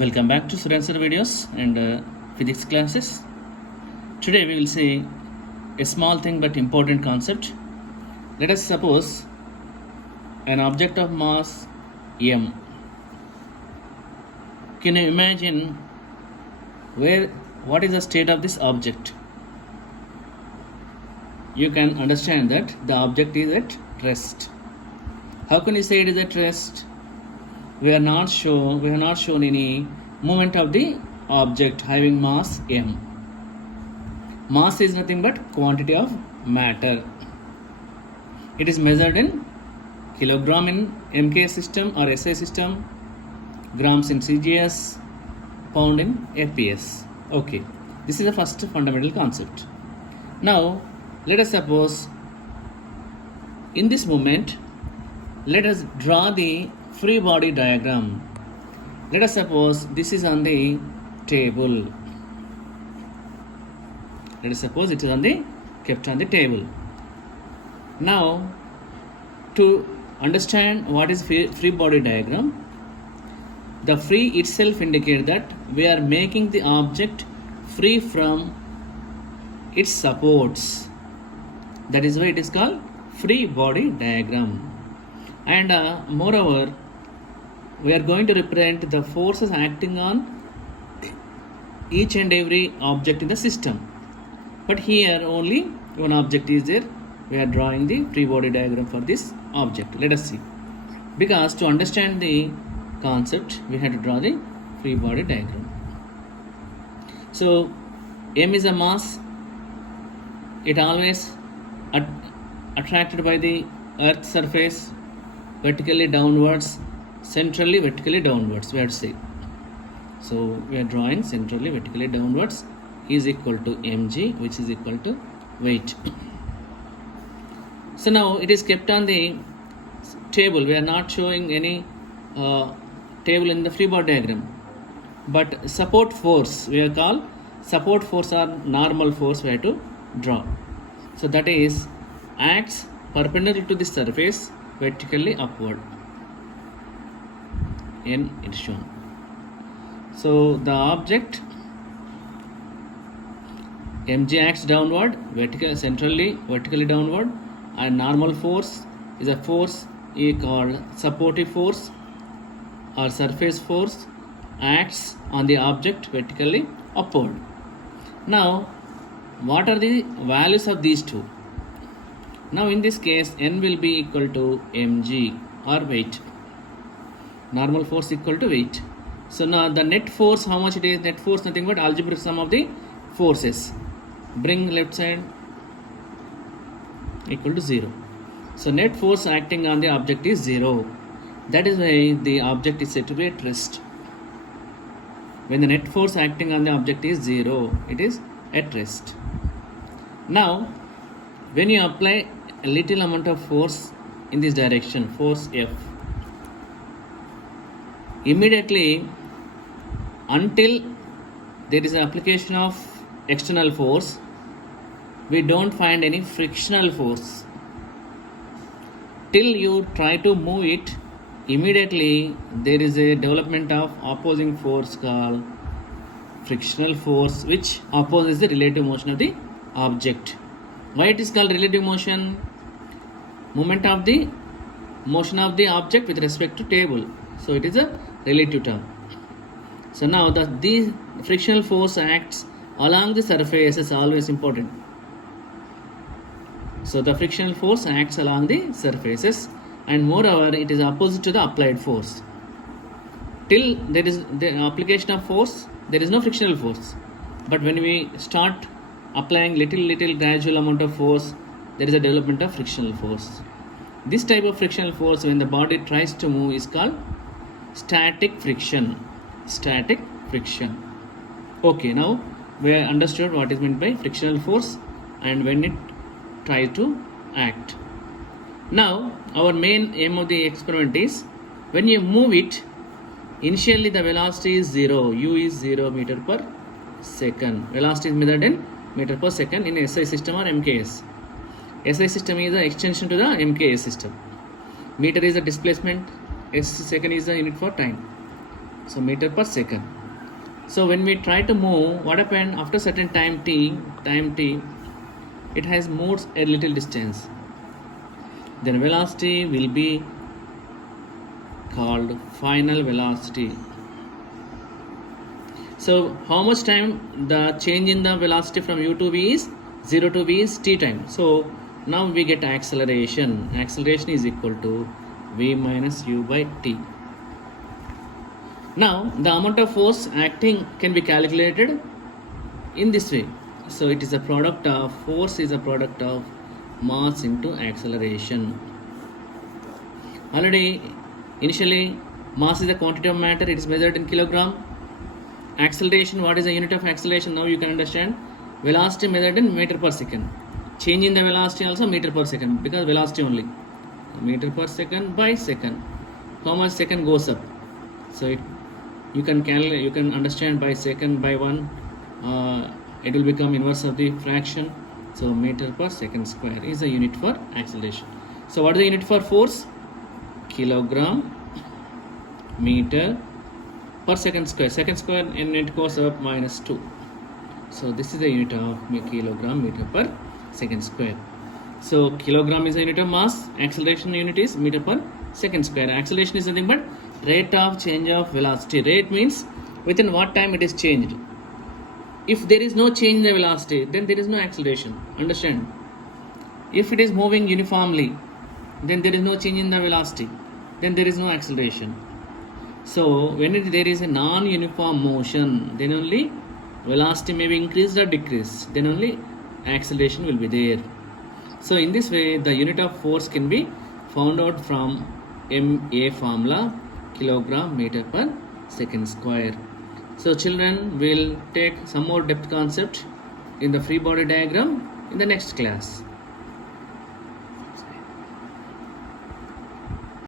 Welcome back to Suransar videos and physics classes. Today we will see a small thing but important concept. Let us suppose an object of mass m. Can you imagine what is the state of this object? You can understand that the object is at rest. How can you say it is at rest? We have not shown any movement of the object having mass m. Mass is nothing but quantity of matter. It is measured in kilogram in MK system or SI system, grams in CGS, pound in FPS. Okay, this is the first fundamental concept. Now let us suppose in this moment, let us draw the free body diagram. Let us suppose this is on the table. Let us suppose it is kept on the table. Now, to understand what is free body diagram, the free itself indicates that we are making the object free from its supports. That is why it is called free body diagram. And moreover, we are going to represent the forces acting on each and every object in the system. But here only one object is there. We are drawing the free body diagram for this object. Let us see. Because to understand the concept, we have to draw the free body diagram. So, m is a mass. It always attracted by the earth surface vertically downwards, centrally vertically downwards, we have to say. So we are drawing centrally vertically downwards is equal to mg, which is equal to weight. So now it is kept on the table. We are not showing any table in the free body diagram, but support force, we are called support force or normal force we have to draw. So that is acts perpendicular to the surface vertically upward. N is shown. So the object mg acts downward, centrally vertically downward, and normal force is a force called supportive force or surface force acts on the object vertically upward. Now, what are the values of these two? Now in this case, N will be equal to mg or weight. Normal force equal to weight. So now the net force, how much it is? Net force nothing but algebraic sum of the forces. Bring left side equal to 0. So net force acting on the object is 0. That is why the object is said to be at rest. When the net force acting on the object is 0, it is at rest. Now, when you apply a little amount of force in this direction, force F, immediately until there is an application of external force, we don't find any frictional force. Till you try to move it, immediately there is a development of opposing force called frictional force, which opposes the relative motion of the object. Why it is called relative motion? Movement of the motion of the object with respect to table. So it is a relative term. So now the frictional force acts along the surface is always important. So the frictional force acts along the surfaces, and moreover it is opposite to the applied force. Till there is the application of force, there is no frictional force. But when we start applying little gradual amount of force, there is a development of frictional force. This type of frictional force, when the body tries to move, is called static friction. Static friction. Okay, now we have understood what is meant by frictional force and when it tries to act. Now our main aim of the experiment is, when you move it, initially the velocity is 0, u is 0 meter per second. Velocity is measured in meter per second in SI system or MKS. SI system is the extension to the MKS system. Meter is the displacement, second is the unit for time. So meter per second. So when we try to move, what happened after certain time t, it has moved a little distance. Then velocity will be called final velocity. So how much time the change in the velocity from u to v is 0 to v is t time. So now we get acceleration. Acceleration is equal to v minus u by t. Now the amount of force acting can be calculated in this way. So it is a product of force is a product of mass into acceleration. Already initially mass is a quantity of matter, it is measured in kilogram. Acceleration, what is the unit of acceleration? Now you can understand. Velocity measured in meter per second. Change in the velocity also meter per second, because velocity only. Meter per second by second. How much second goes up? So you can calculate, you can understand by second by 1, it will become inverse of the fraction. So meter per second square is the unit for acceleration. So what is the unit for force? Kilogram meter per second square. Second square and it goes up minus 2. So this is the unit of kilogram meter per second square. So kilogram is the unit of mass, acceleration unit is meter per second square. Acceleration is nothing but rate of change of velocity. Rate means within what time it is changed. If there is no change in the velocity, then there is no acceleration. Understand? If it is moving uniformly, then there is no change in the velocity, then there is no acceleration. So when there is a non-uniform motion, then only velocity may be increased or decreased, then only acceleration will be there. So in this way the unit of force can be found out from MA formula, kilogram meter per second square. So children will take some more depth concept in the free body diagram in the next class.